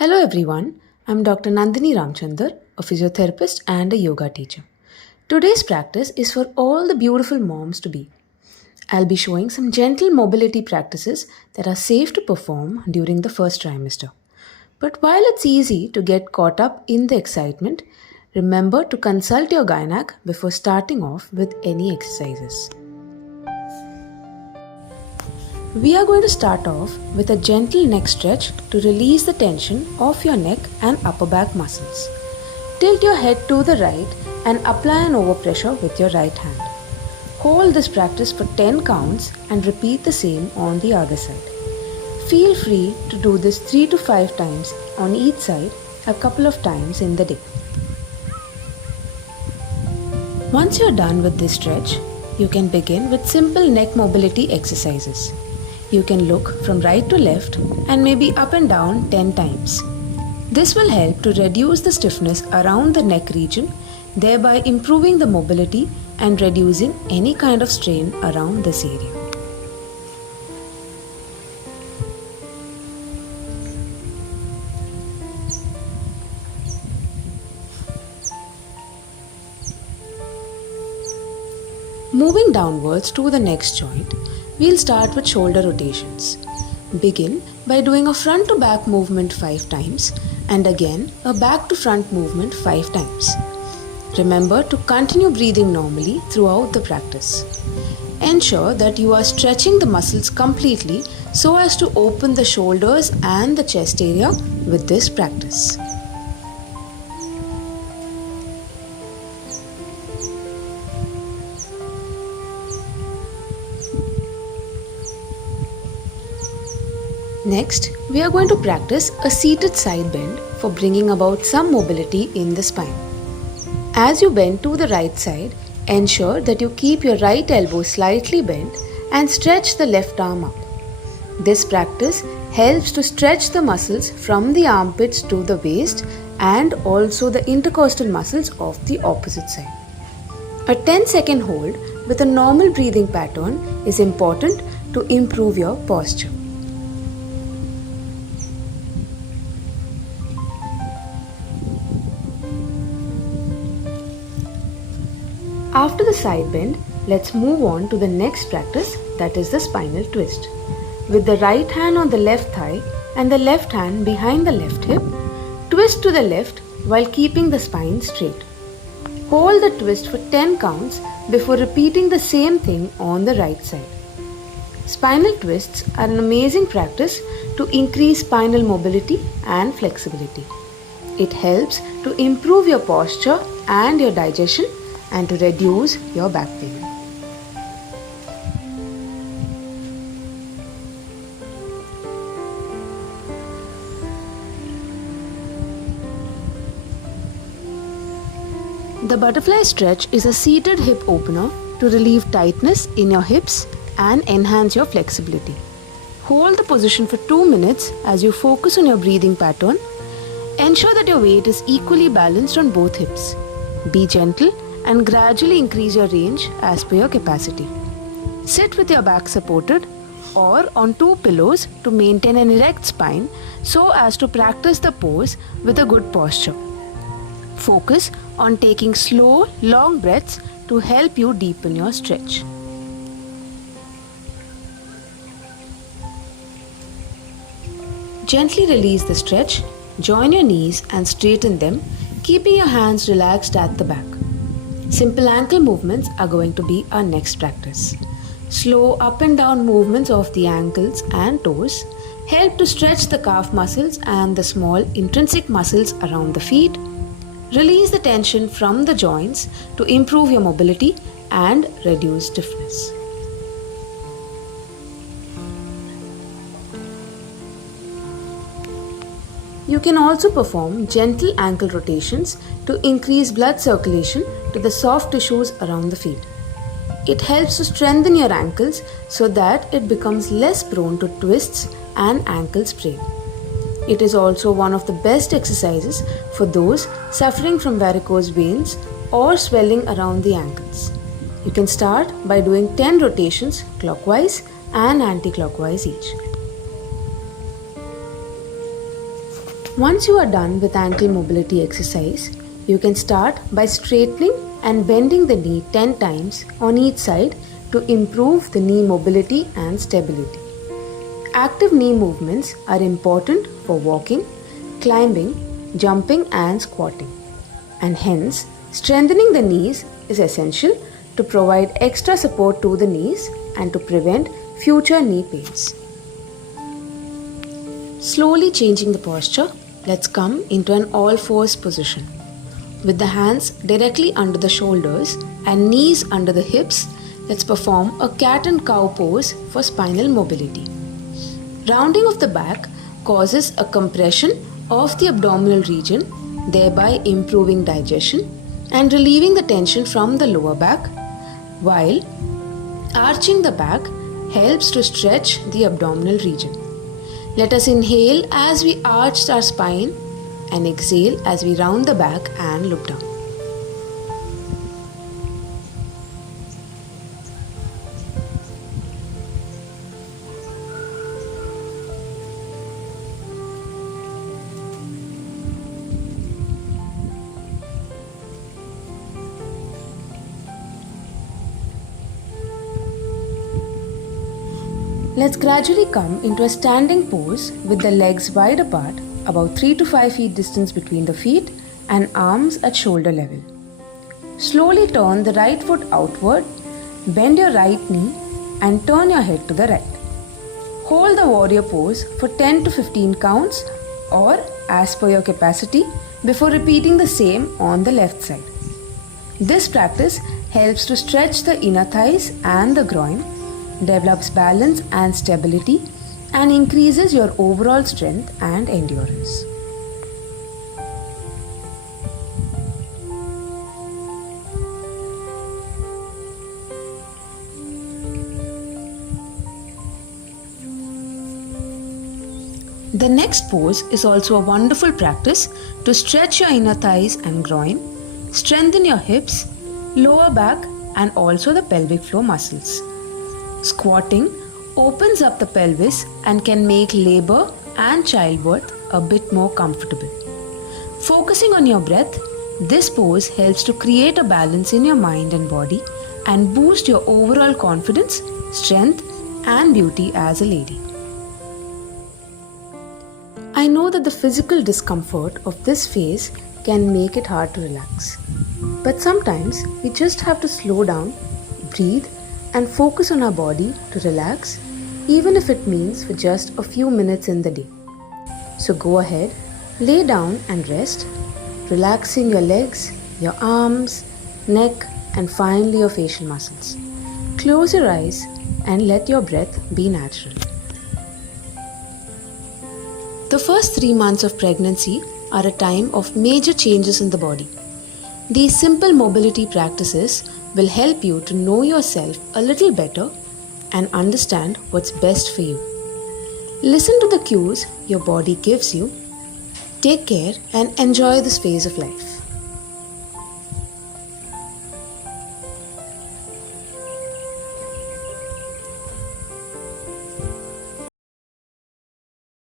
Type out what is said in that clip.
Hello everyone, I'm Dr. Nandini Ramchandar, a physiotherapist and a yoga teacher. Today's practice is for all the beautiful moms to be. I'll be showing some gentle mobility practices that are safe to perform during the first trimester. But while it's easy to get caught up in the excitement, remember to consult your gynec before starting off with any exercises. We are going to start off with a gentle neck stretch to release the tension of your neck and upper back muscles. Tilt your head to the right and apply an overpressure with your right hand. Hold this practice for 10 counts and repeat the same on the other side. Feel free to do this 3 to 5 times on each side a couple of times in the day. Once you're done with this stretch, you can begin with simple neck mobility exercises. You can look from right to left and maybe up and down 10 times. This will help to reduce the stiffness around the neck region, thereby improving the mobility and reducing any kind of strain around this area. Moving downwards to the next joint, we'll start with shoulder rotations. Begin by doing a front to back movement 5 times and again a back to front movement 5 times. Remember to continue breathing normally throughout the practice. Ensure that you are stretching the muscles completely so as to open the shoulders and the chest area with this practice. Next, we are going to practice a seated side bend for bringing about some mobility in the spine. As you bend to the right side, ensure that you keep your right elbow slightly bent and stretch the left arm up. This practice helps to stretch the muscles from the armpits to the waist and also the intercostal muscles of the opposite side. A 10-second hold with a normal breathing pattern is important to improve your posture. After the side bend, let's move on to the next practice, that is the spinal twist. With the right hand on the left thigh and the left hand behind the left hip, twist to the left while keeping the spine straight. Hold the twist for 10 counts before repeating the same thing on the right side. Spinal twists are an amazing practice to increase spinal mobility and flexibility. It helps to improve your posture and your digestion and to reduce your back pain. The butterfly stretch is a seated hip opener to relieve tightness in your hips and enhance your flexibility. Hold the position for 2 minutes as you focus on your breathing pattern. Ensure that your weight is equally balanced on both hips. Be gentle and gradually increase your range as per your capacity. Sit with your back supported or on 2 pillows to maintain an erect spine so as to practice the pose with a good posture. Focus on taking slow, long breaths to help you deepen your stretch. Gently release the stretch, join your knees and straighten them, keeping your hands relaxed at the back. Simple ankle movements are going to be our next practice. Slow up and down movements of the ankles and toes help to stretch the calf muscles and the small intrinsic muscles around the feet. Release the tension from the joints to improve your mobility and reduce stiffness. You can also perform gentle ankle rotations to increase blood circulation to the soft tissues around the feet. It helps to strengthen your ankles so that it becomes less prone to twists and ankle sprain. It is also one of the best exercises for those suffering from varicose veins or swelling around the ankles. You can start by doing 10 rotations clockwise and anti-clockwise each. Once you are done with ankle mobility exercise, you can start by straightening and bending the knee 10 times on each side to improve the knee mobility and stability. Active knee movements are important for walking, climbing, jumping and squatting. And hence, strengthening the knees is essential to provide extra support to the knees and to prevent future knee pains. Slowly changing the posture, let's come into an all-fours position. With the hands directly under the shoulders and knees under the hips, let's perform a cat and cow pose for spinal mobility. Rounding of the back causes a compression of the abdominal region, thereby improving digestion and relieving the tension from the lower back, while arching the back helps to stretch the abdominal region. Let us inhale as we arch our spine and exhale as we round the back and look down. Let's gradually come into a standing pose with the legs wide apart, about 3 to 5 feet distance between the feet and arms at shoulder level. Slowly turn the right foot outward, bend your right knee and turn your head to the right. Hold the warrior pose for 10 to 15 counts or as per your capacity before repeating the same on the left side. This practice helps to stretch the inner thighs and the groin, develops balance and stability, and increases your overall strength and endurance. The next pose is also a wonderful practice to stretch your inner thighs and groin, strengthen your hips, lower back, and also the pelvic floor muscles. Squatting opens up the pelvis and can make labor and childbirth a bit more comfortable. Focusing on your breath, this pose helps to create a balance in your mind and body and boost your overall confidence, strength, and beauty as a lady. I know that the physical discomfort of this phase can make it hard to relax. But sometimes we just have to slow down, breathe, and focus on our body to relax, even if it means for just a few minutes in the day. So go ahead, lay down and rest, relaxing your legs, your arms, neck, and finally your facial muscles. Close your eyes and let your breath be natural. The first 3 months of pregnancy are a time of major changes in the body. These simple mobility practices will help you to know yourself a little better and understand what's best for you. Listen to the cues your body gives you. Take care and enjoy this phase of life.